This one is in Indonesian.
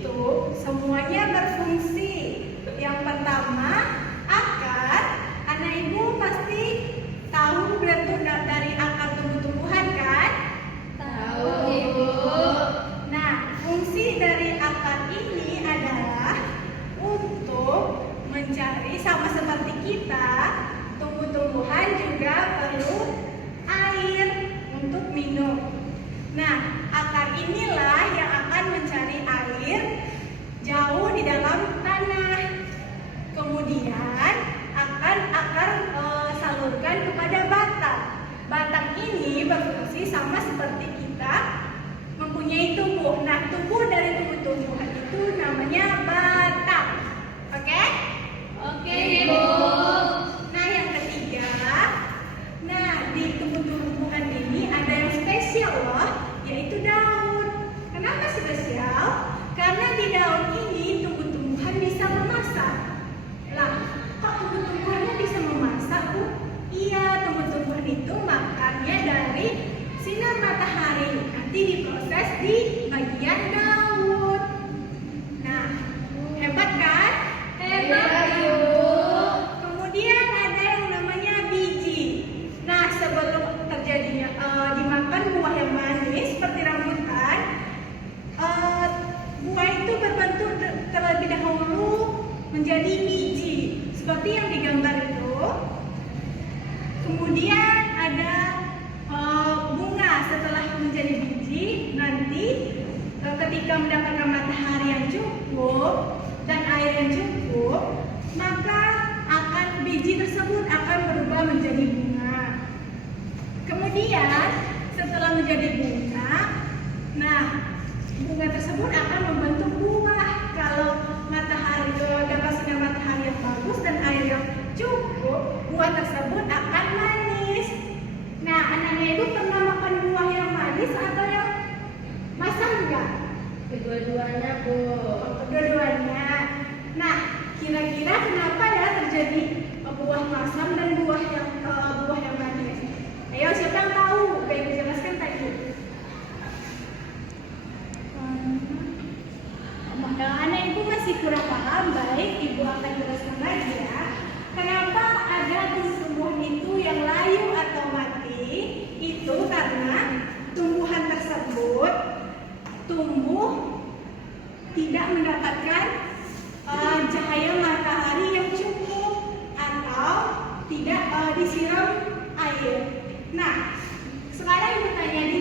itu semuanya berfungsi. Yang pertama, akar. Anak ibu pasti tahu bentuk dari akar tumbuh-tumbuhan kan? Tahu, Ibu. Nah, fungsi dari akar ini adalah untuk mencari, sama seperti kita, tumbuh-tumbuhan juga perlu air untuk minum. Nah, akar inilah yang akan mencari air jauh di dalam tanah. Kemudian akan salurkan kepada batang. Batang ini berfungsi sama seperti kita mempunyai tubuh. Nah, tubuh dari tumbuh-tumbuhan itu namanya batang. Oke? Oke, Ibu. Nah, yang ketiga, di tumbuh-tumbuhan ini ada yang spesial loh, yaitu daun. Kenapa spesial? Karena di daun ini tumbuh-tumbuhan bisa memasak. Lah, kok tumbuh-tumbuhannya bisa memasak, Bu? Iya, tumbuh-tumbuhan itu makannya dari sinar matahari. Nanti diproses di bagian daun. Nah, hebat kan? Hebat, Ibu. Kemudian ada yang namanya biji. Nah, sebelum terjadinya dimakan buah yang manis seperti rambutan, buah itu berbentuk terlebih dahulu menjadi biji seperti yang digambar itu. Kemudian ada bunga setelah menjadi biji. Nanti ketika mendapatkan matahari yang cukup dan air yang cukup, maka biji tersebut akan berubah menjadi bunga. Kemudian setelah menjadi bunga, bunga tersebut akan membentuk buah. Kalau dapat sinar matahari yang bagus dan air yang cukup, buah tersebut akan manis. Nah, anak-anak ibu pernah makan buah yang manis atau yang masam enggak? Kedua-duanya, Bu. Kedua-duanya. Nah, kira-kira kenapa ya terjadi buah masam dan buah yang manis? Ayo, siapa yang tahu? Ibu jelaskan tadi. Kalau anak ibu masih kurang paham, baik ibu akan jelaskan lagi ya. Kenapa ada tumbuhan itu yang layu atau mati? Itu karena tumbuhan tersebut tumbuh tidak mendapatkan cahaya matahari yang cukup atau tidak disiram air. Nah, sekarang ibu tanya, di